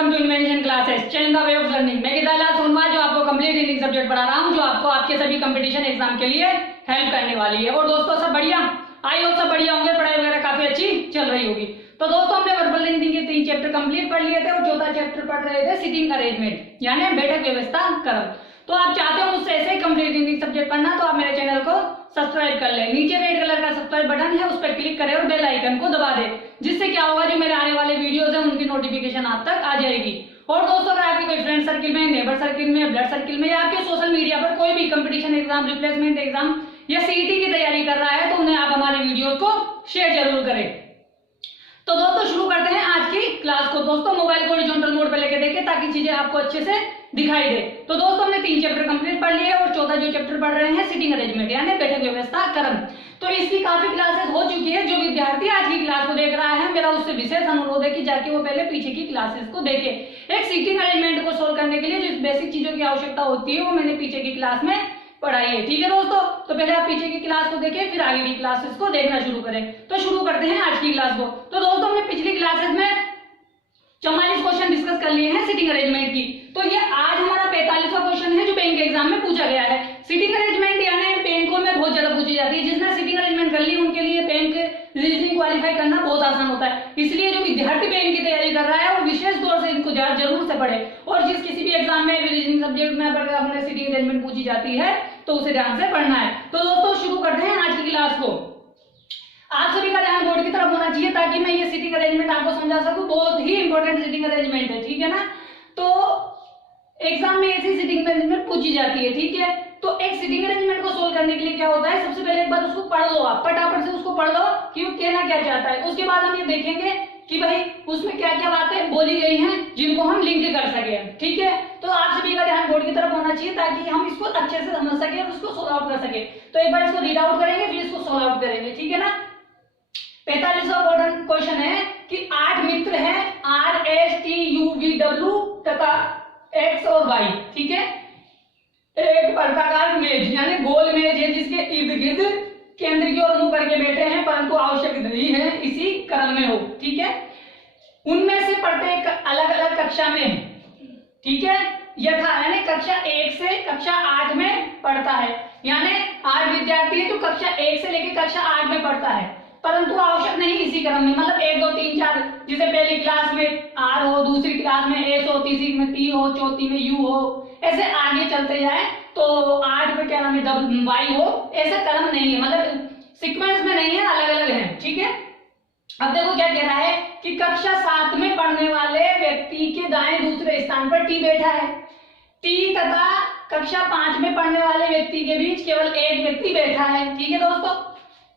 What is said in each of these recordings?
Welcome to invention classes change the way of learning. मैं गिदाला सोनवा जो आपको कंप्लीट रीडिंग सब्जेक्ट पढ़ा रहा हूं, जो आपको आपके सभी कंपटीशन एग्जाम के लिए हेल्प करने वाली है। और दोस्तों सब बढ़िया, आई होप सब बढ़िया होंगे, पढ़ाई वगैरह काफी अच्छी चल रही होगी। तो दोस्तों हमने वर्बल रीडिंग के 3 चैप्टर कंप्लीट पढ़ लिए थे और चौथा चैप्टर पढ़ रहे थे सिटिंग अरेंजमेंट यानी बैठक व्यवस्था क्रम। तो आप चाहते हो मुझसे ऐसे कंप्लीट रीडिंग सब्जेक्ट पढ़ना तो आप मेरे चैनल को सब्सक्राइब कर लें। नीचे रेड कलर का सब्सक्राइब बटन है, उस पर क्लिक करें और बेल आइकन को दबा दें, जिससे क्या होगा जो मेरे आने वाले वीडियोस हैं उनकी नोटिफिकेशन आप तक आ जाएगी। और दोस्तों अगर आपके कोई फ्रेंड सर्किल में, नेबर सर्किल में, ब्लड सर्किल में या आपके सोशल मीडिया पर कोई भी कंपटीशन एग्जाम, रिप्लेसमेंट एग्जाम या सीईटी की तैयारी कर रहा है तो उन्हें आप हमारे वीडियो को शेयर जरूर करें। तो दोस्तों शुरू करते हैं आज की क्लास को। दोस्तों मोबाइल को हॉरिजॉन्टल मोड पे लेके देखें ताकि चीजें आपको अच्छे से दिखाई दे। तो दोस्तों हमने 3 चैप्टर कंप्लीट पढ़ लिए और चौथा जो चैप्टर पढ़ रहे हैं सिटिंग अरेंजमेंट यानी बैठक व्यवस्था क्रम। तो इसकी काफी क्लासेस हो चुकी है। जो विद्यार्थी आज की क्लास को देख रहा है, मेरा उससे विशेष अनुरोध है कि जाके वो पहले पीछे की क्लासेस को देखे। एक सिटिंग अरेंजमेंट को सोल्व करने के लिए जो बेसिक चीजों की आवश्यकता होती है वो मैंने पीछे की क्लास में पढ़ाई है। ठीक है दोस्तों, तो पहले आप पीछे की क्लास को देखें, फिर आगे की क्लासेस को देखना शुरू करें। तो शुरू करते हैं आज की क्लास को। तो दोस्तों हमने पिछली क्लासेस में 44 क्वेश्चन डिस्कस कर लिए हैं सिटिंग अरेंजमेंट की। तो ये आज हमारा 45वां क्वेश्चन है जो बैंक एग्जाम में पूछा गया है। सिटिंग अरेंजमेंट यानी बैंकों में बहुत ज्यादा पूछी जाती है। जिसने सिटिंग अरेंजमेंट कर ली उनके लिए बैंक रीजनिंग क्वालिफाई करना बहुत आसान होता है। इसलिए जो विद्यार्थी बैंक की तैयारी कर रहा है वो विशेष तौर से इनको जरूर से पढ़े। और जिस किसी भी एग्जाम में रीजनिंग सब्जेक्ट में अपने सिटिंग अरेंजमेंट पूछी जाती है तो उसे ध्यान से पढ़ना है। तो दोस्तों शुरू करते हैं आज की क्लास को। आप सभी का ध्यान बोर्ड की तरफ होना चाहिए ताकि मैं ये सिटिंग अरेंजमेंट आपको समझा सकूं। बहुत ही इंपॉर्टेंट सिटिंग अरेंजमेंट है, ठीक है ना। तो एग्जाम में ऐसी सिटिंग अरेंजमेंट पूछी जाती है, ठीक है। तो एक सिटिंग अरेंजमेंट को सोल्व करने के लिए क्या होता है, सबसे पहले एक बार उसको पढ़ लो, आप फटाफट से उसको पढ़ लो कि वो कहना क्या चाहता है। उसके बाद हम ये देखेंगे कि भाई उसमें क्या क्या बातें बोली गई हैं जिनको हम लिंक कर सके, ठीक है। तो आप सभी का ध्यान बोर्ड की तरफ होना चाहिए ताकि हम इसको अच्छे से समझ सके और उसको सोल्व आउट कर सके। तो एक बार इसको रीड आउट करेंगे फिर इसको सोल्व आउट करेंगे, ठीक है ना। 45वां क्वेश्चन है कि 8 मित्र हैं RSTUVW तथा X और Y, ठीक है। एक वर्गाकार मेज यानी गोल मेज है जिसके इर्द गिर्द केंद्र की ओर मुंह करके बैठे हैं, परंतु आवश्यक नहीं है इसी क्रम में हो, ठीक है। उनमें से प्रत्येक अलग अलग कक्षा में, ठीक है, यथा यानी कक्षा 1 से कक्षा 8 में पढ़ता है। यानी 8 विद्यार्थी है जो कक्षा 1 से लेकर कक्षा 8 में पढ़ता है, परंतु आवश्यक नहीं इसी क्रम में। मतलब 1 2 3 4 जैसे पहली क्लास में R हो, दूसरी क्लास में S हो, तीसरी में T हो, चौथी में U हो, ऐसे आगे चलते जाए तो 8 में क्या नाम है Y हो, ऐसा क्रम नहीं है। मतलब सीक्वेंस में नहीं है, अलग अलग है, ठीक है। अब देखो क्या कह रहा है कि कक्षा 7 में पढ़ने वाले व्यक्ति के दाएं दूसरे स्थान पर T बैठा है। T तथा कक्षा 5 में पढ़ने वाले व्यक्ति के बीच केवल एक व्यक्ति बैठा है, ठीक है दोस्तों।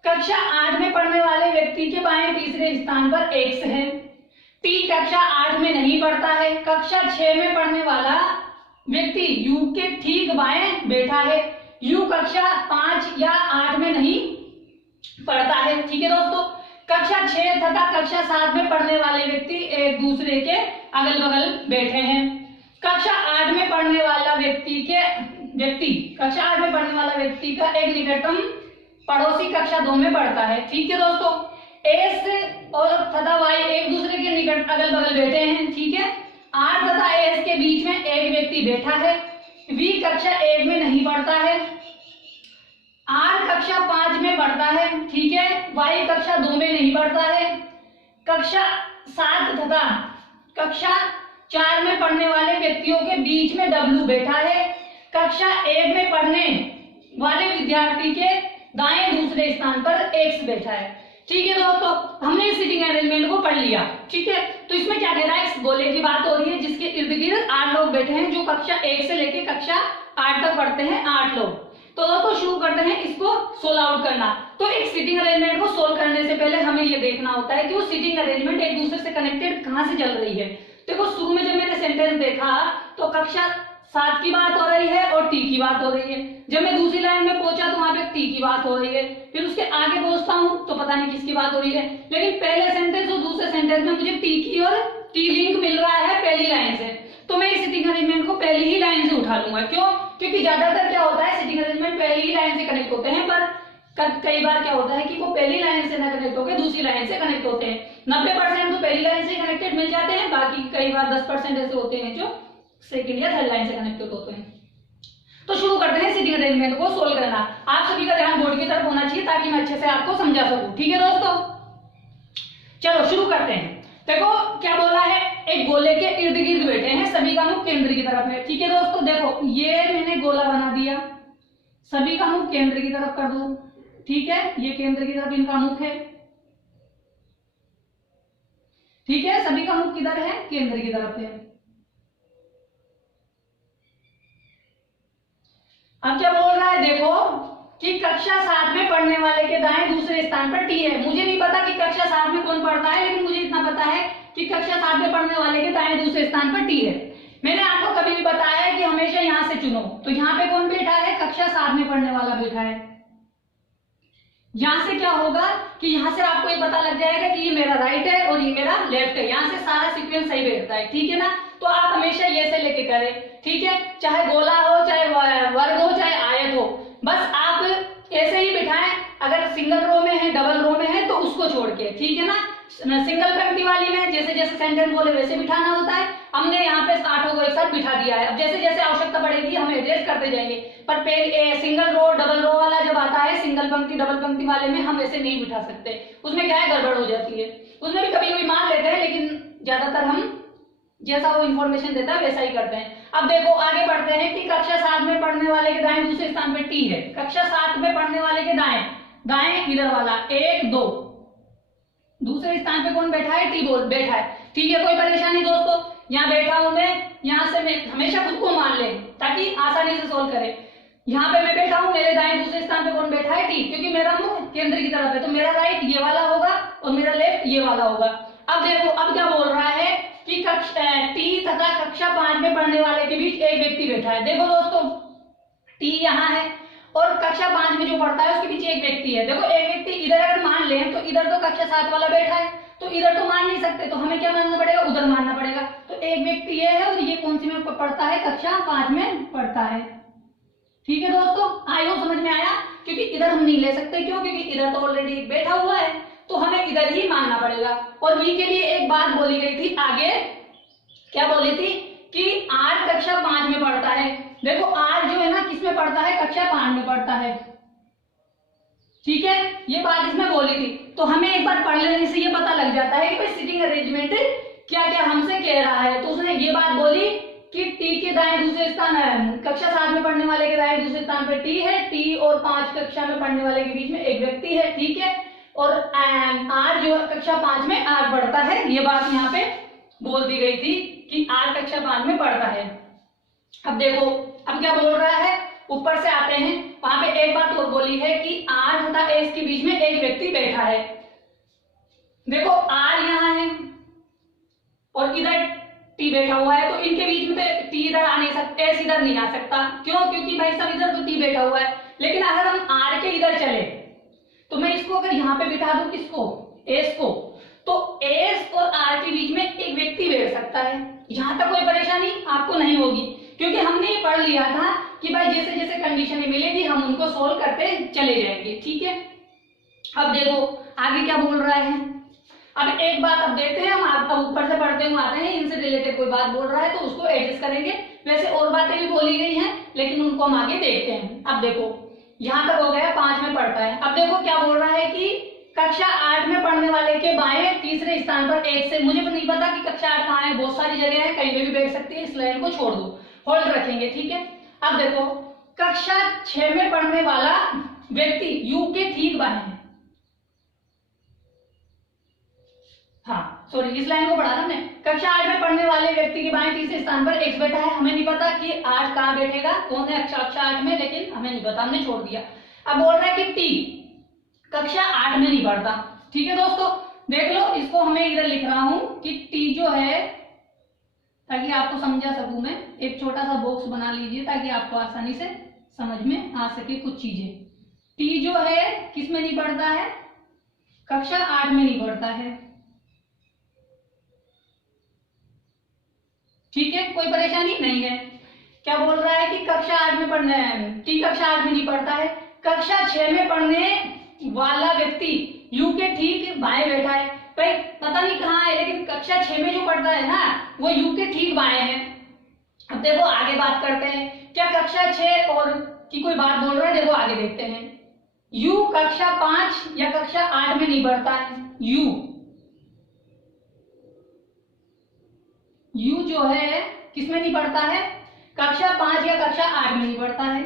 कक्षा 8 में पढ़ने वाले व्यक्ति के बाएं तीसरे स्थान पर X है। T कक्षा 8 में नहीं पढ़ता है। कक्षा 6 में पढ़ने वाला व्यक्ति U के ठीक बाएं बैठा है। U कक्षा 5 या 8 में नहीं पढ़ता है, ठीक है दोस्तों। कक्षा 6 तथा कक्षा 7 में पढ़ने वाले व्यक्ति एक दूसरे के अगल बगल बैठे हैं। कक्षा 8 में पढ़ने वाला कक्षा 8 में पढ़ने वाला व्यक्ति का एक निकटतम पड़ोसी कक्षा 2 में पढ़ता है, ठीक है दोस्तों। S और तथा Y एक दूसरे के निकट अगल बगल बैठे हैं, ठीक है। R तथा S के बीच में एक व्यक्ति बैठा है। V कक्षा 1 में नहीं पढ़ता है। R कक्षा 5 में पढ़ता है, ठीक है। Y कक्षा 2 में नहीं पढ़ता है। कक्षा 7 तथा कक्षा 4 में पढ़ने वाले व्यक्तियों के बीच में W बैठा है। कक्षा 1 में पढ़ने वाले विद्यार्थी के दाएं दूसरे स्थान पर X बैठा है, ठीक है दोस्तों। हमने इस सिटिंग अरेंजमेंट को पढ़ लिया, ठीक है। तो इसमें क्या कह रहा है, इस गोले की बात हो रही है जिसके इर्द गिर्द 8 लोग बैठे हैं जो कक्षा 1 से लेकर कक्षा 8 तक पढ़ते हैं, 8 लोग। तो दोस्तों शुरू करते हैं इसको सोल्व आउट करना। तो एक सिटिंग अरेंजमेंट को सोल्व करने से पहले हमें ये देखना होता है कि वो सिटिंग अरेंजमेंट एक दूसरे से कनेक्टेड कहां से चल रही है। देखो शुरू में जब मैंने सेंटेंस देखा तो कक्षा 7 की बात हो रही है और T की बात हो रही है। जब मैं दूसरी लाइन में पहुंचा तो वहां पे T की बात हो रही है। फिर उसके आगे पहुंचता हूं तो पता नहीं किसकी बात हो रही है। लेकिन पहले सेंटेंस और दूसरे सेंटेंस में मुझे T की और T लिंक मिल रहा है पहली लाइन से, तो मैं इस सिटिंग अरेंजमेंट को पहली ही लाइन से उठा लूंगा। क्यों? क्योंकि ज्यादातर क्या होता है सिटिंग अरेंजमेंट पहली ही लाइन से कनेक्ट होते हैं, पर कई बार क्या होता है कि वो पहली लाइन से ना कनेक्ट होकर दूसरी लाइन से कनेक्ट होते हैं। 90% तो पहली लाइन से कनेक्टेड मिल जाते हैं, बाकी कई बार 10% ऐसे होते हैं जो सेकंड या थर्ड लाइन से कनेक्टेड होते हैं। तो शुरू करते हैं सीटिंग अरेंजमेंट को सोल्व करना। आप सभी का ध्यान बोर्ड की तरफ होना चाहिए ताकि मैं अच्छे से आपको समझा सकूं। ठीक है दोस्तों, चलो शुरू करते हैं। देखो क्या बोला है, एक गोले के इर्द गिर्द बैठे हैं, सभी का मुख केंद्र की तरफ है। ठीक है दोस्तों, देखो ये मैंने गोला बना दिया, सभी का मुख केंद्र की तरफ कर दो। ठीक है, ये केंद्र की तरफ इनका मुख है। ठीक है, सभी का मुख किधर है, केंद्र की तरफ है। अब क्या बोल रहा है, देखो कि कक्षा 7 में पढ़ने वाले के दाएं दूसरे स्थान पर टी है। मुझे नहीं पता कि कक्षा 7 में कौन पढ़ता है, लेकिन मुझे इतना पता है कि कक्षा 7 में पढ़ने वाले के दाएं दूसरे स्थान पर टी है। मैंने आपको कभी भी बताया है कि हमेशा यहां से चुनो। तो यहाँ पे कौन बैठा है, कक्षा 7 में पढ़ने वाला बैठा है। यहां से क्या होगा कि यहां से आपको ये पता लग जाएगा कि ये मेरा राइट है और ये मेरा लेफ्ट है। यहां से सारा सीक्वेंस सही बैठता है। ठीक है ना, तो आप हमेशा ये से लेके करें। ठीक है, चाहे गोला हो, चाहे वर्ग हो, चाहे आयत हो, बस आप ऐसे ही बिठाएं। अगर सिंगल रो में है, डबल रो में है तो उसको छोड़ के। ठीक है ना, सिंगल पंक्ति वाली में जैसे जैसे सेंटेंस बोले वैसे बिठाना होता है। हमने यहाँ पे 8 को एक साथ बिठा दिया है। अब जैसे जैसे आवश्यकता पड़ेगी हम एडजस्ट करते जाएंगे। पर पहले सिंगल रो डबल रो वाला जब आता है, सिंगल पंक्ति डबल पंक्ति वाले में हम ऐसे नहीं बिठा सकते, उसमें क्या है गड़बड़ हो जाती है। उसमें भी कभी कभी मान लेते हैं, लेकिन ज्यादातर हम जैसा वो इंफॉर्मेशन देता है वैसा ही करते हैं। अब देखो आगे बढ़ते हैं कि कक्षा 7 में पढ़ने वाले के दाएं दूसरे स्थान पे टी है। कक्षा 7 में पढ़ने वाले के दाएं, दाएं इधर वाला 1 2, दूसरे स्थान पे कौन बैठा है, टी बोल बैठा है। ठीक है, कोई परेशानी दोस्तों, यहाँ बैठा हूं मैं, यहाँ से मैं हमेशा खुद को मान ले ताकि आसानी से सोल्व करे। यहाँ पे मैं बैठा हूं, मेरे दाएं दूसरे स्थान पे कौन बैठा है, टी, क्योंकि मेरा मुख केंद्र की तरफ है, तो मेरा राइट ये वाला होगा और मेरा लेफ्ट ये वाला होगा। अब देखो अब क्या बोल रहा है कि कक्षा टी तथा कक्षा 5 में पढ़ने वाले के बीच एक व्यक्ति बैठा है। देखो दोस्तों, टी यहाँ है और कक्षा 5 में जो पढ़ता है उसके पीछे एक व्यक्ति है। देखो एक व्यक्ति इधर अगर मान ले तो इधर तो कक्षा 7 वाला बैठा है, तो इधर तो मान नहीं सकते, तो हमें क्या मानना पड़ेगा, उधर मानना पड़ेगा। तो एक व्यक्ति ये है और ये कौन सी में पढ़ता है, कक्षा 5 में पढ़ता है। ठीक है दोस्तों, आई हो समझ में आया, क्योंकि इधर हम नहीं ले सकते। क्यों, क्योंकि इधर तो ऑलरेडी बैठा हुआ है, तो हमें इधर ही मानना पड़ेगा। और वी के लिए एक बात बोली गई थी आगे, क्या बोली थी कि आर कक्षा 5 में पढ़ता है। देखो आर जो है ना किस में पढ़ता है, कक्षा 5 में पढ़ता है। ठीक है, ये बात इसमें बोली थी। तो हमें एक बार पढ़ लेने से ये पता लग जाता है कि भाई सीटिंग अरेंजमेंट क्या क्या हमसे कह रहा है। तो उसने ये बात बोली कि टी के दाएं दूसरे स्थान है, कक्षा 7 में पढ़ने वाले के दाएं दूसरे स्थान पे टी है, टी और 5 कक्षा में पढ़ने वाले के बीच में एक व्यक्ति है। ठीक है, और आर जो कक्षा 5 में आर पढ़ता है, ये बात यहाँ पे बोल दी गई थी कि आर कक्षा 5 में पढ़ता है। अब देखो अब क्या बोल रहा है, ऊपर से आते हैं, वहां पे एक बात और बोली है कि आर तथा एस के बीच में एक व्यक्ति बैठा है। देखो आर यहाँ है और इधर टी बैठा हुआ है, तो इनके बीच में तो टी इधर आ नहीं सकता, एस इधर नहीं आ सकता। क्यों, क्योंकि भाई सब इधर तो टी बैठा हुआ है। लेकिन अगर हम आर के इधर चले तो मैं इसको अगर यहाँ पे बिठा दूं, किसको, एस को, तो एस और आर के बीच में एक व्यक्ति बैठ सकता है। यहां तक कोई परेशानी आपको नहीं होगी, क्योंकि हमने ये पढ़ लिया था कि भाई जैसे जैसे कंडीशनें मिलेगी हम उनको सोल्व करते चले जाएंगे। ठीक है, अब देखो आगे क्या बोल रहा है। अब एक बात अब देखते हैं हम, अब ऊपर से पढ़ते हुए आते हैं, इनसे रिलेटेड कोई बात बोल रहा है तो उसको एडजस्ट करेंगे। वैसे और बातें भी बोली गई हैं, लेकिन उनको हम आगे देखते हैं। अब देखो यहां तक हो गया, 5 में पढ़ता है। अब देखो क्या बोल रहा है कि कक्षा 8 में पढ़ने वाले के बाएं तीसरे स्थान पर एक से, मुझे तो नहीं पता कि कक्षा 8 कहाँ है, बहुत सारी जगह है, कहीं पे भी बैठ सकती है, इस लाइन को छोड़ दो, होल्ड रखेंगे। ठीक है, अब देखो कक्षा 6 में पढ़ने वाला व्यक्ति यू के ठीक बाएं है। हाँ सॉरी, इस लाइन को पढ़ा था हमने। कक्षा 8 में पढ़ने वाले व्यक्ति के बाएं तीसरे स्थान पर एक्स बैठा है। हमें नहीं पता कि 8 कहाँ बैठेगा, कौन है कक्षा 8 में, लेकिन हमें नहीं पता, हमने छोड़ दिया। अब बोल रहा है कि टी कक्षा 8 में नहीं पढ़ता। ठीक है दोस्तों, देख लो, इसको हमें इधर लिख रहा हूं कि टी जो है, ताकि आपको समझा सकूं मैं, एक छोटा सा बॉक्स बना लीजिए ताकि आपको आसानी से समझ में आ सके कुछ चीजें। टी जो है किस में नहीं पढ़ता है, कक्षा 8 में नहीं पढ़ता है। ठीक है, कोई परेशानी नहीं है। क्या बोल रहा है कि कक्षा 8 में पढ़ना है, टी कक्षा 8 में नहीं पढ़ता है। कक्षा 6 में पढ़ने वाला व्यक्ति यू के ठीक बाएं बैठा है। भाई पता नहीं कहाँ है, लेकिन कक्षा 6 में जो पढ़ता है ना वो यू के ठीक बाएं है। अब देखो आगे बात करते हैं, क्या कक्षा 6 और की कोई बात बोल रहा है? देखो आगे देखते हैं। यू कक्षा 5 या कक्षा 8 में नहीं पढ़ता है। यू जो है किसमें नहीं पढ़ता है? कक्षा 5 या कक्षा 8 में नहीं पढ़ता है।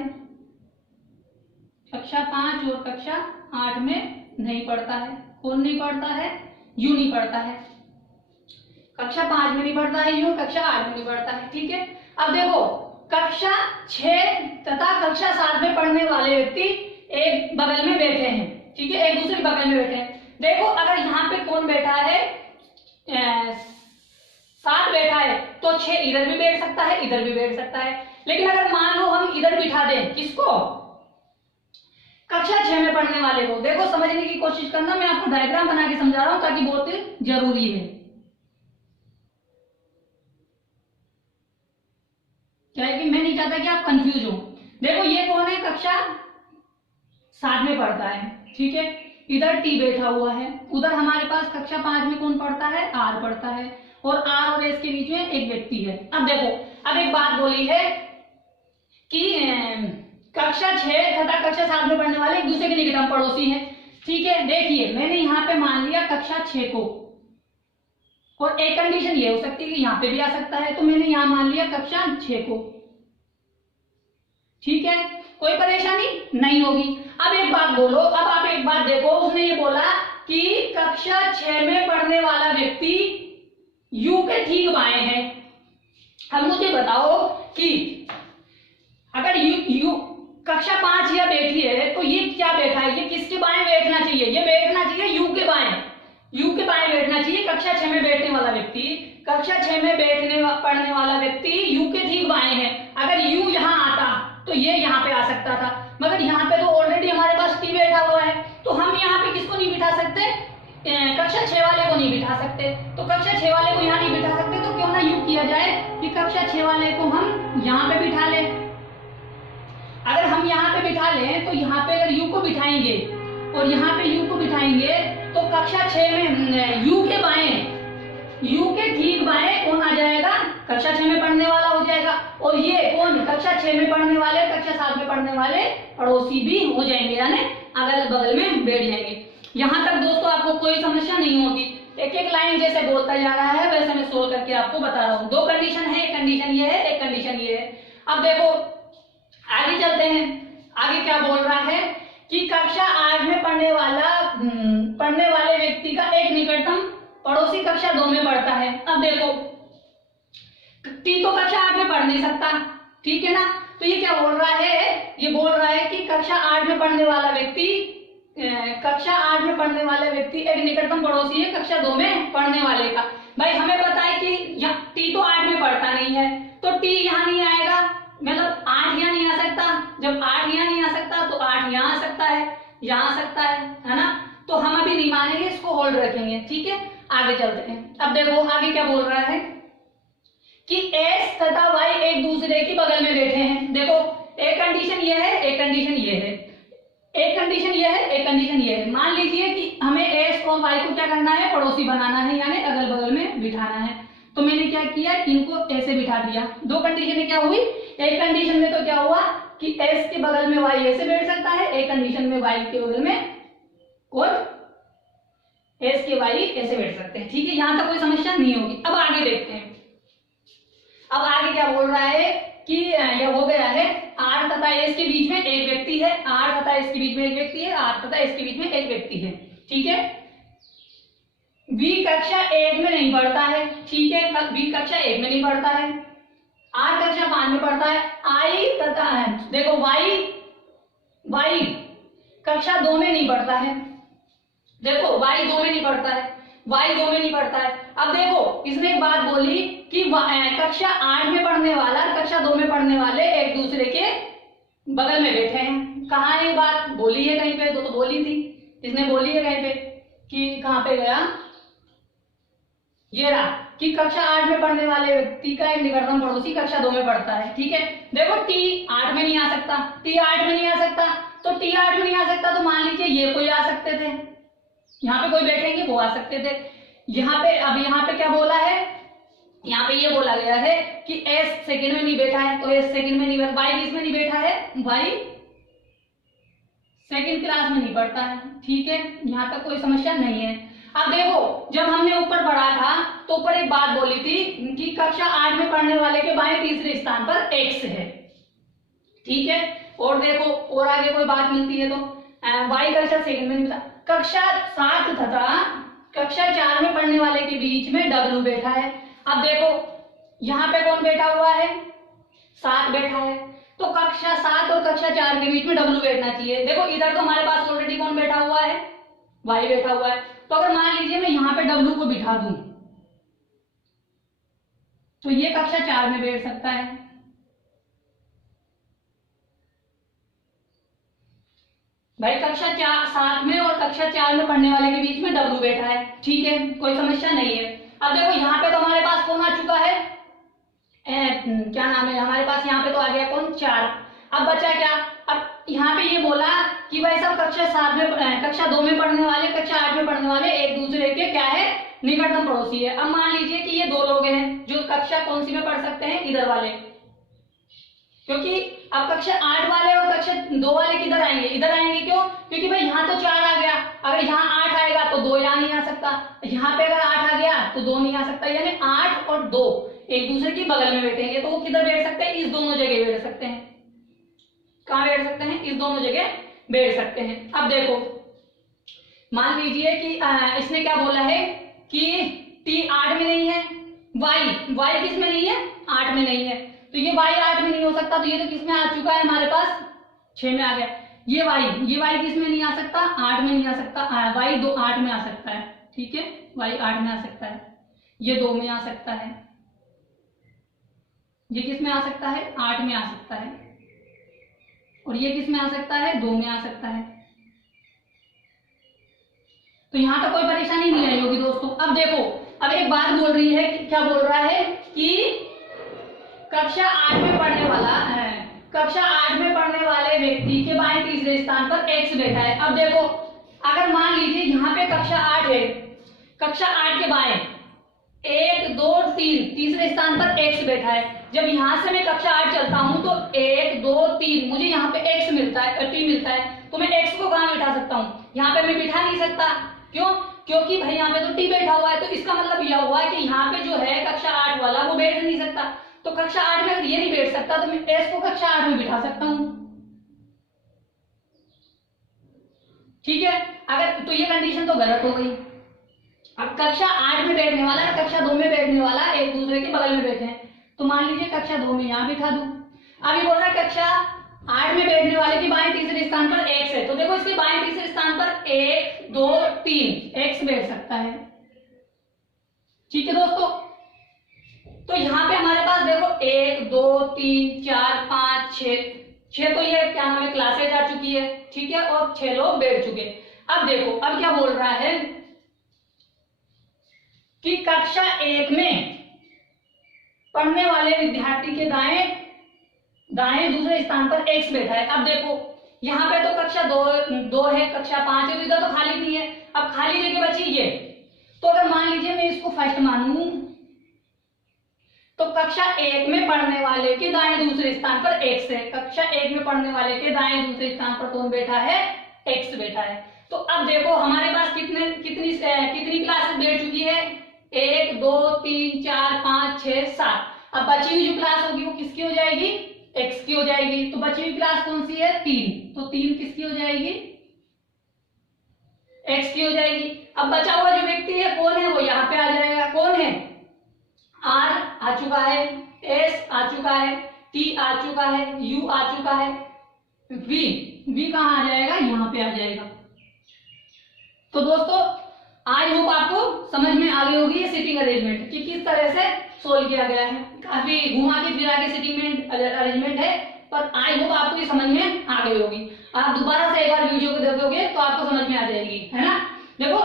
कक्षा 5 और कक्षा 8 में नहीं पढ़ता है। कौन नहीं पढ़ता है? यू नहीं पढ़ता है। कक्षा 5 में नहीं पढ़ता है यू, कक्षा 8 में नहीं पढ़ता है। ठीक है, अब देखो कक्षा 6 तथा कक्षा 7 में पढ़ने वाले व्यक्ति एक बगल में बैठे हैं। ठीक है, एक दूसरे बगल में बैठे हैं। देखो अगर यहाँ पे कौन बैठा है? 7 बैठा है तो 6 इधर भी बैठ सकता है, इधर भी बैठ सकता है। लेकिन अगर मान लो हम इधर बिठा दें, किसको? कक्षा 6 में पढ़ने वाले को। देखो समझने की कोशिश करना, मैं आपको डायग्राम बना के समझा रहा हूं ताकि बहुत जरूरी है। क्या है कि मैं नहीं चाहता कि आप कंफ्यूज हो। देखो ये कौन है? कक्षा 7 में पढ़ता है। ठीक है, इधर टी बैठा हुआ है। उधर हमारे पास कक्षा 5 में कौन पढ़ता है? आर पढ़ता है, और आर और एस के बीच में एक व्यक्ति है। अब देखो, अब एक बात बोली है कि कक्षा 6 तथा कक्षा 7 में पढ़ने वाले एक दूसरे के निकटतम पड़ोसी हैं। ठीक है, देखिए मैंने यहाँ पे मान लिया कक्षा 6 को, और एक कंडीशन ये हो सकती है कि यहाँ पे भी आ सकता है, तो मैंने यहाँ मान लिया कक्षा 6 को। ठीक है, कोई परेशानी नहीं होगी। अब एक बात बोलो, अब आप एक बात देखो, उसने ये बोला कि कक्षा 6 में पढ़ने वाला व्यक्ति यू के ठीक बाएं है। अब मुझे बताओ कि अगर यू कक्षा 5 या बैठी है तो ये क्या बैठा है? ये किसके बाएं बैठना चाहिए? ये बैठना चाहिए यू के बाएं। यू के बाएं बैठना चाहिए कक्षा 6 में बैठने वाला व्यक्ति। कक्षा 6 में पढ़ने वाला व्यक्ति यू के ठीक बाएं है। अगर यू यहाँ आता तो ये यहाँ पे आ सकता था, मगर यहाँ पे तो ऑलरेडी हमारे पास टी बैठा हुआ है, तो हम यहाँ पे किसको नहीं बिठा सकते? कक्षा 6 वाले को नहीं बिठा सकते। तो कक्षा 6 वाले को यहाँ नहीं बिठा सकते, तो क्यों ना यूं किया जाए कि कक्षा 6 वाले को हम यहाँ पे बिठा लें। अगर हम यहाँ पे बिठा लें तो यहाँ पे अगर यू को बिठाएंगे और यहाँ पे यू को बिठाएंगे तो कक्षा 6 में यू के बाएं, यू के ठीक बाएं कौन आ जाएगा? कक्षा 6 में पढ़ने वाला हो जाएगा। और ये कौन? कक्षा 6 में पढ़ने वाले, कक्षा 7 में पढ़ने वाले पड़ोसी भी हो जाएंगे, यानी अगल बगल में बैठ जाएंगे। यहाँ तक दोस्तों आपको कोई समस्या नहीं होगी। एक एक लाइन जैसे बोलता जा रहा है वैसे मैं सोल्व करके आपको बता रहा हूँ। 2 कंडीशन है, एक कंडीशन ये है, एक कंडीशन ये है। अब देखो आगे चलते हैं। आगे क्या बोल रहा है कि कक्षा 8 में पढ़ने वाले व्यक्ति का एक निकटतम पड़ोसी कक्षा 2 में पढ़ता है। अब देखो टी तो कक्षा 8 में पढ़ नहीं सकता, ठीक है ना? तो ये क्या बोल रहा है? ये बोल रहा है कि कक्षा 8 में पढ़ने वाला व्यक्ति एक निकटतम पड़ोसी है कक्षा 2 में पढ़ने वाले का। भाई हमें पता है कि टी तो 8 में पढ़ता नहीं है, तो टी यहाँ नहीं आएगा, मतलब 8 यहाँ नहीं आ सकता। जब 8 यहाँ नहीं आ सकता तो 8 यहाँ आ सकता है, यहाँ आ सकता है ना? तो हम अभी नहीं मानेंगे, इसको होल्ड रखेंगे। ठीक है, आगे चलते हैं। अब देखो आगे क्या बोल रहा है कि S तथा Y एक दूसरे के बगल में बैठे हैं। देखो एक कंडीशन ये है, एक कंडीशन ये है, एक कंडीशन ये है, एक कंडीशन ये है। मान लीजिए कि हमें S और Y को क्या करना है? पड़ोसी बनाना है, यानी अगल बगल में बिठाना है। तो मैंने क्या किया? इनको ऐसे बिठा दिया। 2 कंडीशन क्या हुई? एक कंडीशन में तो क्या हुआ कि S के बगल में Y ऐसे बैठ सकता है, एक कंडीशन में Y के बगल में और S के Y ऐसे बैठ सकते हैं। ठीक है, यहां तक कोई समस्या नहीं होगी। अब आगे देखते हैं। अब आगे क्या बोल रहा है कि यह हो गया है R तथा S के बीच में एक व्यक्ति है, R तथा S के बीच में एक व्यक्ति है, R तथा S के बीच में एक व्यक्ति है। ठीक है, V कक्षा 1 में नहीं पढ़ता है। ठीक है, V कक्षा 1 में नहीं पढ़ता है, R कक्षा 5 में पढ़ता है। I तथा देखो Y कक्षा 2 में नहीं पढ़ता है। देखो Y 2 में नहीं पढ़ता है, Y 2 में नहीं पढ़ता है। अब देखो इसने एक बात बोली कि कक्षा 8 में पढ़ने वाला, कक्षा 2 में पढ़ने वाले एक दूसरे के बगल में बैठे हैं। कहाँ ये बात बोली है? कहीं पे तो बोली थी, इसने बोली है कहीं पे कि कहाँ पे गया? ये रहा कि कक्षा 8 में पढ़ने वाले व्यक्ति का एक निकटतम पड़ोसी कक्षा 2 में पढ़ता है। ठीक है, देखो T 8 में नहीं आ सकता, T 8 में नहीं आ सकता, तो T 8 में नहीं आ सकता तो मान लीजिए ये कोई आ सकते थे, यहाँ पे कोई बैठेंगे वो आ सकते थे। यहाँ पे अब यहाँ पे क्या बोला है, यहाँ पे ये बोला गया है कि एस सेकंड में नहीं बैठा है, तो एस सेकंड में नहीं बैठा, वाई किस में नहीं बैठा है, वाई सेकंड क्लास में नहीं पढ़ता है। ठीक है, यहाँ तक कोई समस्या नहीं है। अब देखो जब हमने ऊपर पढ़ा था तो ऊपर एक बात बोली थी कि कक्षा 8 में पढ़ने वाले के बाएं तीसरे स्थान पर एक्स है। ठीक है, और देखो और आगे कोई बात मिलती है तो वाई कक्षा सेकंड में नहीं मिलता, कक्षा 7 तथा कक्षा 4 में पढ़ने वाले के बीच में डब्लू बैठा है। अब देखो यहाँ पे कौन बैठा हुआ है, 7 बैठा है, तो कक्षा 7 और कक्षा 4 के बीच में डब्लू बैठना चाहिए। देखो इधर तो हमारे पास ऑलरेडी कौन बैठा हुआ है, वाई बैठा हुआ है, तो अगर मान लीजिए मैं यहाँ पे डब्लू को बिठा दूं तो ये कक्षा 4 में बैठ सकता है। भाई कक्षा 7 में और कक्षा 4 में पढ़ने वाले के बीच में डब्लू बैठा है। ठीक है, कोई समस्या नहीं है। अब देखो यहाँ पे तो हमारे पास कौन आ चुका है, क्या नाम है हमारे पास, यहाँ पे तो आ गया कौन, 4। अब बचा क्या, अब यहाँ पे ये बोला कि भाई सब कक्षा 7 में कक्षा 2 में पढ़ने वाले कक्षा 8 में पढ़ने वाले एक दूसरे के क्या है, निकटतम पड़ोसी है। अब मान लीजिए कि ये 2 लोग हैं जो कक्षा कौन सी में पढ़ सकते हैं, इधर वाले, क्योंकि अब कक्षा 8 वाले और कक्षा 2 वाले किधर आएंगे, इधर आएंगे। क्यों, क्योंकि भाई यहाँ तो 4 आ गया, अगर यहाँ 8 आएगा तो 2 यहाँ नहीं आ सकता, यहाँ पे अगर 8 आ गया तो 2 नहीं आ सकता, यानी 8 और 2 एक दूसरे के बगल में बैठेंगे, तो वो किधर बैठ सकते हैं, इस दोनों जगह बैठ सकते हैं। कहाँ बैठ सकते हैं, इस दोनों जगह बैठ सकते हैं। अब देखो मान लीजिए कि इसने क्या बोला है कि टी 8 में नहीं है, वाई किस में नहीं है, 8 में नहीं है, तो ये वाई 8 में नहीं हो सकता, तो ये तो किस में आ चुका है हमारे पास, 6 में आ गया। ये वाई किस में नहीं आ सकता, 8 में नहीं आ सकता, वाई 8 में आ सकता है। ठीक है, वाई 8 में आ सकता है, ये 2 में आ सकता है, ये किस में आ सकता है, 8 में आ सकता है, और ये किस में आ सकता है, 2 में आ सकता है। तो यहां तक कोई परेशानी नहीं आई होगी दोस्तों। अब देखो अब एक बात बोल रही है कि क्या बोल रहा है कि कक्षा 8 में पढ़ने वाला है, कक्षा 8 में पढ़ने वाले व्यक्ति के बाएं तीसरे स्थान पर एक्स बैठा है। अब देखो अगर मान लीजिए यहाँ पे कक्षा 8 है, कक्षा 8 के बाएं 1 2 3 तीसरे स्थान पर एक्स बैठा है। जब यहां से मैं कक्षा 8 चलता हूं तो 1 2 3 मुझे यहाँ पे एक्स मिलता है, टी मिलता है, तो मैं एक्स को कहां बिठा सकता हूँ, यहाँ पे मैं बिठा नहीं सकता। क्यों, क्योंकि भाई यहाँ पे तो टी बैठा हुआ है, तो इसका मतलब यह हुआ है कि यहाँ पे जो है कक्षा 8 वाला वो बैठ नहीं सकता, तो कक्षा 8 में अगर ये नहीं बैठ सकता तो मैं एस को कक्षा 8 में बिठा सकता हूँ। ठीक है, अगर तो ये कंडीशन तो गलत हो गई। अब कक्षा 8 में बैठने वाला और कक्षा 2 में बैठने वाला एक दूसरे के बगल में बैठे हैं, तो मान लीजिए कक्षा 2 में यहाँ बिठा दूं। अब ये बोल रहा है कक्षा 8 में बैठने वाले के बाएं तीसरे स्थान पर एक्स है, तो देखो इसके बाएं तीसरे स्थान पर 1 2 3 एक्स बैठ सकता है। ठीक है दोस्तों, तो यहाँ पे हमारे पास देखो 1 2 3 4 5 6 तो ये क्या नाम है क्लासेज आ चुकी है। ठीक है, और 6 लोग बैठ चुके। अब देखो अब क्या बोल रहा है कि कक्षा 1 में पढ़ने वाले विद्यार्थी के दाएं दूसरे स्थान पर एक्स बैठा है। अब देखो यहाँ पे तो कक्षा 2 है, कक्षा 5 है, तो इधर तो खाली नहीं है, अब खाली जगह बची ये। तो अगर मान लीजिए मैं इसको फर्स्ट मानूं तो कक्षा 1 में पढ़ने वाले के दाएं दूसरे स्थान पर एक्स है, कक्षा 1 में पढ़ने वाले के दाएं दूसरे स्थान पर कौन बैठा है, एक्स बैठा है। तो अब देखो हमारे पास कितनी क्लासेस बैठ चुकी है, 1 2 3 4 5 6 7। अब बची हुई जो क्लास होगी वो किसकी हो जाएगी, एक्स की हो जाएगी। तो बची हुई क्लास कौन सी है, 3, तो 3 किसकी हो जाएगी, एक्स की हो जाएगी। अब बचा हुआ जो व्यक्ति है कौन है, वो यहाँ पे आ जाएगा, कौन है, आर आ चुका है, एस आ चुका है, टी आ चुका है, यू आ चुका है, वी कहाँ आ जाएगा, यहाँ पे आ जाएगा। तो दोस्तों आई होप आपको समझ में आ गई होगी ये सिटिंग अरेंजमेंट कि किस तरह से सोल्व किया गया है। काफी घुमा के फिरा के सिटिंग अरेंजमेंट है, पर आई होप आपको ये समझ में आ गई होगी। आप दोबारा से एक बार वीडियो को देखोगे तो आपको समझ में आ जाएगी, है ना। देखो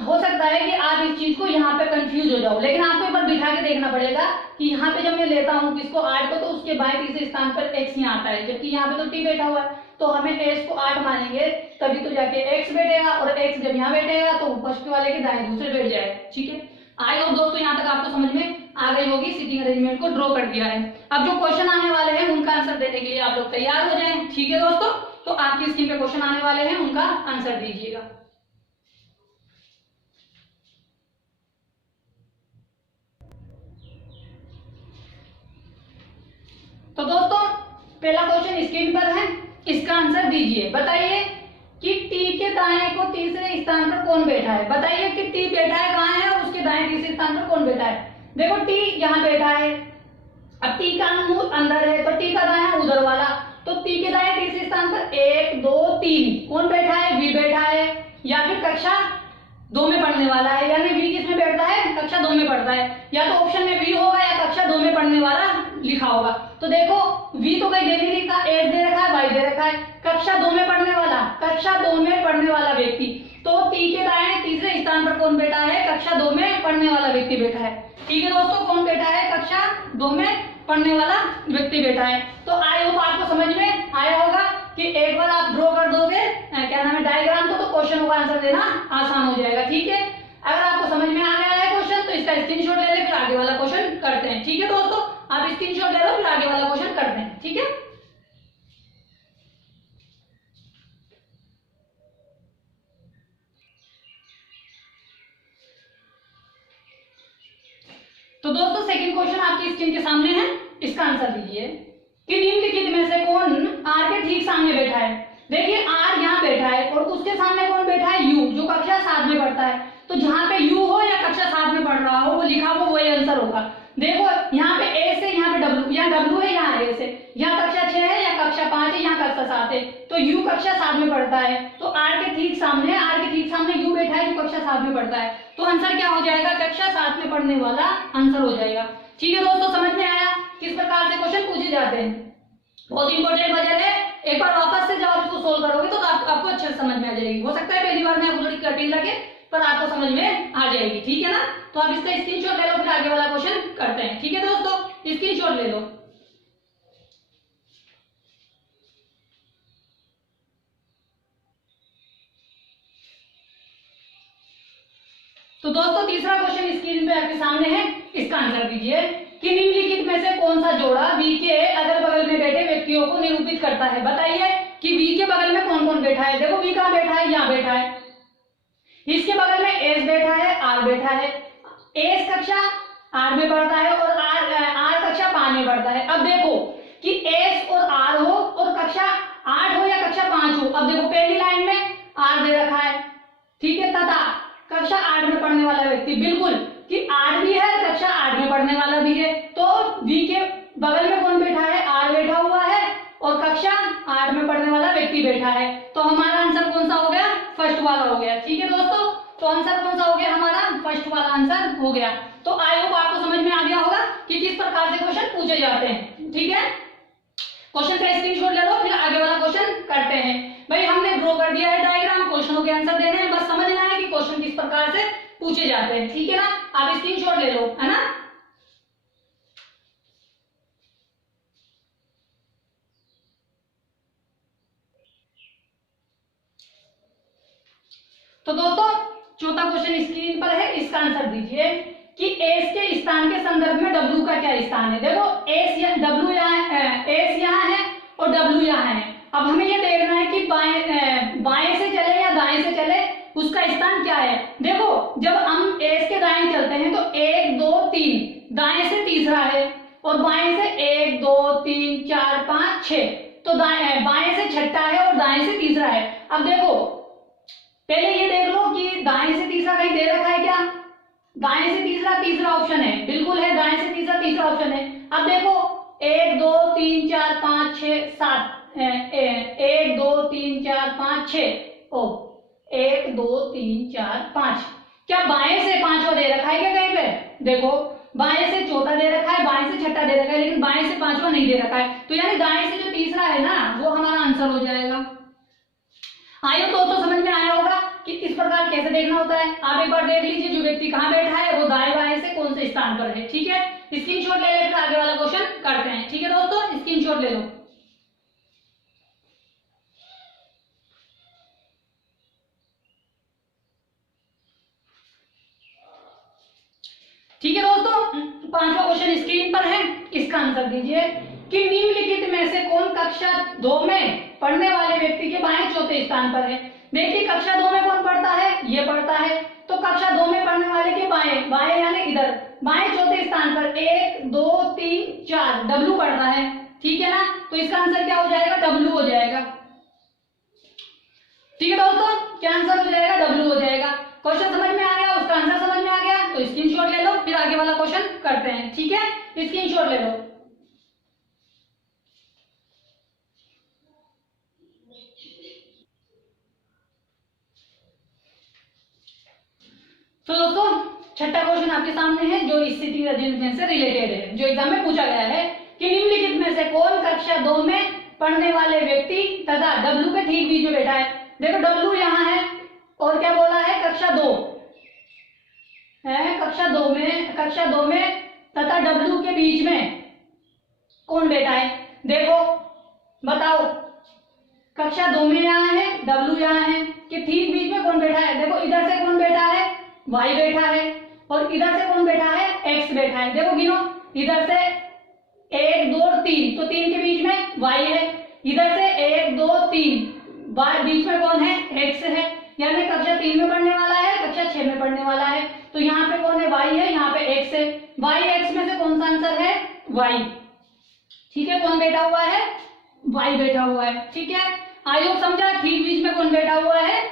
हो सकता है कि आप इस चीज को यहाँ पे कंफ्यूज हो जाओ, लेकिन आपको एक बार बिठा के देखना पड़ेगा कि यहाँ पे जब मैं लेता हूँ किसको 8 को, तो उसके बाएं तीसरे स्थान पर एक्स यहाँ आता है, जबकि यहाँ पे तो टी बैठा हुआ है। तो हमें एस को 8 मानेंगे, तभी तो जाके एक्स बैठेगा, और एक्स जब यहाँ बैठेगा तो फर्स्ट वाले के दाएं दूसरे बैठ जाएगा। ठीक है, आई होप दोस्तों यहाँ तक आपको समझ में आ गई होगी। सीटिंग अरेंजमेंट को ड्रॉ कर दिया है। अब जो क्वेश्चन आने वाले हैं उनका आंसर देने के लिए आप लोग तैयार हो जाएं। ठीक है दोस्तों, तो आपकी स्क्रीन पे क्वेश्चन आने वाले हैं, उनका आंसर दीजिएगा। तो दोस्तों पहला क्वेश्चन स्क्रीन पर है, इसका आंसर दीजिए। बताइए कि टी के दाएं को तीसरे स्थान पर कौन बैठा है। बताइए कि टी बैठा है कहाँ है और उसके दाएं तीसरे स्थान पर कौन बैठा है। देखो टी यहाँ बैठा है, अब टी का मुंह अंदर है तो टी का दाएं उधर वाला, तो टी के दाएं तीसरे स्थान पर 1 2 3 कौन बैठा है, वी बैठा है, या फिर कक्षा 2 में पढ़ने वाला है, यानी वी किसमें बैठता है, कक्षा 2 में पढ़ता है। या तो ऑप्शन में वी होगा या कक्षा 2 में पढ़ने वाला लिखा होगा। तो देखो वी तो कहीं दे नहीं लिखा, एस दे रखा है, वाई दे रखा है, कक्षा 2 में पढ़ने वाला, कक्षा 2 में पढ़ने वाला व्यक्ति, तो टी के दाएं तीसरे स्थान पर कौन बैठा है, कक्षा 2 में पढ़ने वाला व्यक्ति बैठा है। ठीक है दोस्तों, कौन बैठा है, कक्षा 2 में पढ़ने वाला व्यक्ति बैठा है। तो आई होप आपको समझ में आया होगा कि एक बार आप ड्रॉ कर दोगे क्या नाम है डायग्राम को, तो क्वेश्चन का आंसर देना आसान हो जाएगा। ठीक है, अगर आपको समझ में आ गया है क्वेश्चन तो इसका स्क्रीनशॉट ले ले, फिर आगे वाला क्वेश्चन करते हैं। ठीक है दोस्तों, आप स्क्रीनशॉट ले लो, फिर आगे वाला क्वेश्चन करते हैं। ठीक है, तो दोस्तों सेकंड क्वेश्चन आपकी स्क्रीन के सामने है, इसका आंसर दीजिए कि निम्नलिखित में से कौन आर के ठीक सामने बैठा है। देखिए आर यहाँ बैठा है और उसके सामने कौन बैठा है, यू, जो कक्षा 7 में पढ़ता है। तो जहां पे यू हो या कक्षा 7 में पढ़ रहा हो वो लिखा हो वही आंसर होगा। देखो यहाँ पे ए से, यहाँ पे डब्ल्यू, यहाँ डब्ल्यू है, यहाँ ए से, यहाँ कक्षा 6 है या कक्षा 5 है, यहाँ कक्षा 7 है, तो यू कक्षा 7 में पढ़ता है। तो आर के ठीक सामने, आर के ठीक सामने यू बैठा है जो कक्षा 7 में पढ़ता है। तो आंसर क्या हो जाएगा, कक्षा 7 में पढ़ने वाला आंसर हो जाएगा। ठीक है दोस्तों, समझ में आया किस प्रकार से क्वेश्चन पूछे जाते हैं। बहुत इंपॉर्टेंट वजह है, एक बार वापस से जब आप इसको सोल्व करोगे तो आपको अच्छे से समझ में आ जाएगी। हो सकता है पहली बार में आपको थोड़ी कठिन लगे, पर आपको समझ में आ जाएगी। ठीक है ना, तो आप इसका स्क्रीनशॉट ले लो, फिर आगे वाला क्वेश्चन करते हैं। ठीक है दोस्तों, स्क्रीनशॉट ले लो। तो दोस्तों तीसरा क्वेश्चन स्क्रीन पे आपके सामने है, इसका आंसर दीजिए कि निम्नलिखित में से कौन सा जोड़ा वी के अगल बगल में बैठे व्यक्तियों को निरूपित करता है। बताइए कि वी के बगल में कौन कौन बैठा है। देखो वी कहाँ बैठा है, यहाँ बैठा है, इसके बगल में एस बैठा है, आर बैठा है, एस कक्षा 8 में पढ़ता है और आर कक्षा 5 में पढ़ता है। अब देखो कि एस और आर हो और कक्षा 8 हो या कक्षा 5 हो। अब देखो पहली लाइन में आर दे रखा है, ठीक है, तथा कक्षा 8 में पढ़ने वाला व्यक्ति, बिल्कुल कि आर भी है, कक्षा 8 में पढ़ने वाला भी है। तो वी के बगल में कौन बैठा है, आर बैठा हुआ है और कक्षा 8 में पढ़ने वाला व्यक्ति बैठा है। तो हमारा आंसर कौन सा हो गया, फर्स्ट वाला हो गया। ठीक है दोस्तों, तो आंसर कौन सा हो गया हमारा, फर्स्ट वाला आंसर हो गया। तो आई होप आपको समझ में आ गया होगा कि किस प्रकार से क्वेश्चन पूछे जाते हैं। ठीक है, क्वेश्चन का स्क्रीनशॉट ले लो, फिर आगे वाला क्वेश्चन करते हैं। भाई हमने ड्रॉ कर दिया है डायग्राम, क्वेश्चनों के आंसर देने हैं, बस समझना है कि क्वेश्चन किस प्रकार से पूछे जाते हैं। ठीक है ना, आप स्क्रीनशॉट ले लो, है ना। तो दोस्तों चौथा क्वेश्चन स्क्रीन पर है, इसका आंसर दीजिए कि एस के स्थान के संदर्भ में डब्ल्यू का क्या स्थान है। देखो एस या डब्ल्यू यहाँ, एस यहाँ है और डब्ल्यू यहाँ है। अब हमें ये देखना है कि बाएं से चले या दाएं से चले, उसका स्थान क्या है। देखो जब हम एस के दाएं चलते हैं तो 1 2 3, दाएं से तीसरा है और बाएं से 1 2 3 4 5 6, तो बाएं से छठा है और दाएं से तीसरा है। अब देखो पहले ये देख लो कि दाएं से तीसरा कहीं दे रखा है क्या, दाएं से तीसरा, तीसरा ऑप्शन है, बिल्कुल है, दाएं से तीसरा, तीसरा ऑप्शन है। अब देखो 1 2 3 4 5 6 7, 1 2 3 4 5 6, ओ 1 2 3 4 5, क्या बाएं से पांचवा दे रखा है क्या कहीं पे। देखो बाएं से चौथा दे रखा है, बाएं से छठा दे रखा है, लेकिन बाएं से पांचवा नहीं दे रखा है। तो यानी दाएं से जो तीसरा है ना वो हमारा आंसर हो जाएगा। आइए दोस्तों समझ में आया होगा कि इस प्रकार कैसे देखना होता है। आप एक बार देख लीजिए जो व्यक्ति कहाँ बैठा है वो दाएं बाएं से कौन से स्थान पर है। ठीक है, स्क्रीनशॉट ले लेकर आगे वाला क्वेश्चन करते हैं। ठीक है दोस्तों, स्क्रीनशॉट ले लो। ठीक है दोस्तों, 5वां क्वेश्चन स्क्रीन पर है, इसका आंसर दीजिए कि निम्नलिखित में से कौन कक्षा 2 में पढ़ने वाले व्यक्ति के बाएं चौथे स्थान पर है। देखिए कक्षा 2 में कौन पढ़ता है, ये पढ़ता है, तो कक्षा 2 में पढ़ने वाले के बाएं, बाएं यानी इधर बाएं चौथे स्थान पर 1 2 3 4 डब्लू पढ़ता है, ठीक है ना। तो इसका आंसर क्या हो जाएगा, डब्लू हो जाएगा। ठीक है दोस्तों, क्या आंसर हो जाएगा, डब्लू हो जाएगा। क्वेश्चन समझ में आ गया, उसका आंसर समझ में आ गया, तो स्क्रीनशॉट ले लो, फिर आगे वाला क्वेश्चन करते हैं। ठीक है, स्क्रीनशॉट ले लो। तो दोस्तों छठा क्वेश्चन आपके सामने है जो इस सीटिंग अरेंजमेंट से रिलेटेड है, जो एग्जाम में पूछा गया है कि निम्नलिखित में से कौन कक्षा 2 में पढ़ने वाले व्यक्ति तथा डब्लू के ठीक बीच में बैठा है। देखो डब्लू यहाँ है और क्या बोला है, कक्षा 2 है, कक्षा 2 में तथा डब्लू के बीच में कौन बैठा है। देखो बताओ, कक्षा 2 में यहाँ है, डब्लू यहाँ है, कि ठीक बीच में कौन बैठा है। देखो इधर से कौन बैठा है, वाई बैठा है, और इधर से कौन बैठा है, एक्स बैठा है। देखो गिनो, इधर से 1 2 3, तो 3 के बीच में वाई है, इधर से 1 2 3, बीच में कौन है, एक्स है, यानी कक्षा 3 में पढ़ने वाला है, कक्षा 6 में पढ़ने वाला है। तो यहाँ पे कौन है, वाई है, यहाँ पे एक्स है, वाई एक्स में से कौन सा आंसर है, वाई। ठीक है, कौन बैठा हुआ है, वाई बैठा हुआ है। ठीक है, आई होप समझा। ठीक बीच में कौन बैठा हुआ है,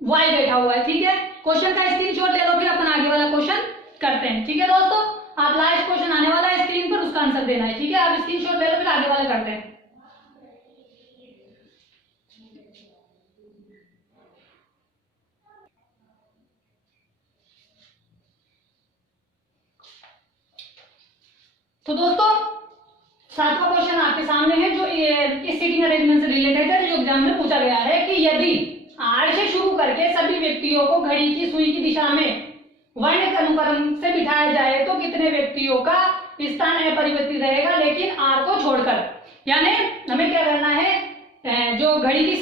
वाई बैठा हुआ है। ठीक है, क्वेश्चन का स्क्रीनशॉट ले लो, फिर अपन आगे वाला क्वेश्चन करते हैं। ठीक है दोस्तों, आप लास्ट क्वेश्चन आने वाला है स्क्रीन पर, उसका आंसर देना है। ठीक है, आप स्क्रीनशॉट ले लो, फिर आगे वाला करते हैं। तो दोस्तों 7वां क्वेश्चन आपके सामने है जो इस सीटिंग अरेंजमेंट से रिलेटेड है, जो एग्जाम में पूछा गया है कि यदि आर से शुरू करके सभी व्यक्तियों को घड़ी की सुई की दिशा में वर्ण अनुक्रम से बिठाया जाए तो कितने व्यक्तियों का स्थान अपरिवर्तित रहेगा लेकिन आर को छोड़कर। यानी हमें क्या करना है, जो घड़ी की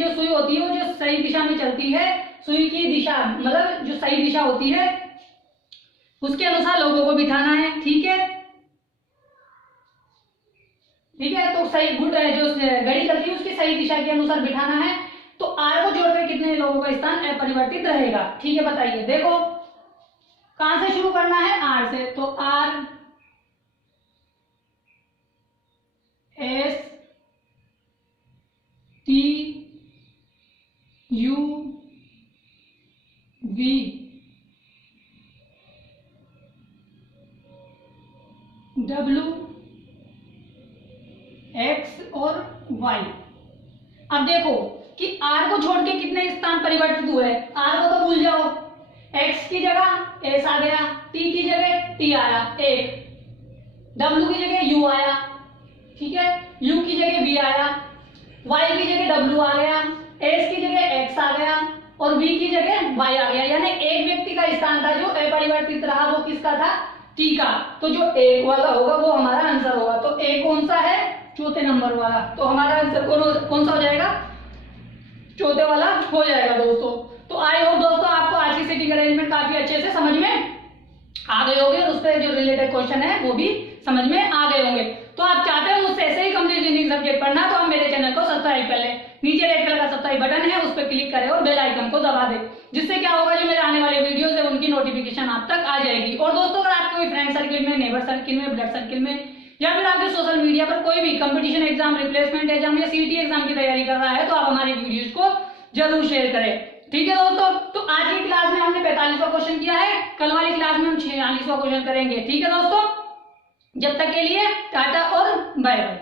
जो सुई होती है वो जो सही दिशा में चलती है, सुई की दिशा मतलब जो सही दिशा होती है उसके अनुसार लोगों को बिठाना है। ठीक है, ठीक है, तो सही गुड जो घड़ी चलती है उसकी सही दिशा के अनुसार बिठाना है। तो आर को जोड़कर कितने लोगों का स्थान अपरिवर्तित रहेगा। ठीक है, बताइए। देखो कहां से शुरू करना है, आर से, तो R S T U V W x और वाई। अब देखो कि आर को छोड़ के कितने स्थान परिवर्तित हुए। आर को तो भूल जाओ, एक्स की जगह एस आ गया, टी की जगह टी आया एक, डब्ल्यू की जगह यू आया, ठीक है, यू की जगह वी आया, वाई की जगह डब्ल्यू आ गया, एस की जगह एक्स आ गया और वी की जगह वाई आ गया। यानी एक व्यक्ति का स्थान था जो अपरिवर्तित रहा, वो किसका था, टी का। तो जो एक वाला होगा वो हमारा आंसर होगा। तो एक कौन सा है, चौथे नंबर वाला। तो हमारा आंसर कौन सा हो जाएगा, चौथे वाला हो जाएगा दोस्तों। तो आई होप दोस्तों आपको आज की सीटिंग अरेंजमेंट काफी अच्छे से समझ में आ गए होंगे, उस पर जो रिलेटेड क्वेश्चन है वो भी समझ में आ गए होंगे। तो आप चाहते हो मुझसे ऐसे ही कंप्लीट रीजनिंग सब्जेक्ट पढ़ना, तो आप मेरे चैनल को सब्सक्राइब कर लें। नीचे रेड कलर का सब्सक्राइब बटन है, उस पर क्लिक करें और बेल आइकन को दबा दें, जिससे क्या होगा, जो मेरे आने वाले वीडियोस है उनकी नोटिफिकेशन आप तक आ जाएगी। और दोस्तों अगर आपके कोई फ्रेंड सर्किल में, नेबर सर्किल में, ब्लड सर्किल में या फिर आपके सोशल मीडिया पर कोई भी कंपटीशन एग्जाम, रिप्लेसमेंट एग्जाम या सीईटी एग्जाम की तैयारी कर रहा है तो आप हमारी वीडियोज को जरूर शेयर करें। ठीक है दोस्तों, तो आज की क्लास में हमने 45वां क्वेश्चन किया है, कल वाली क्लास में हम 46वां क्वेश्चन करेंगे। ठीक है दोस्तों, जब तक के लिए टाटा और बाय बाय।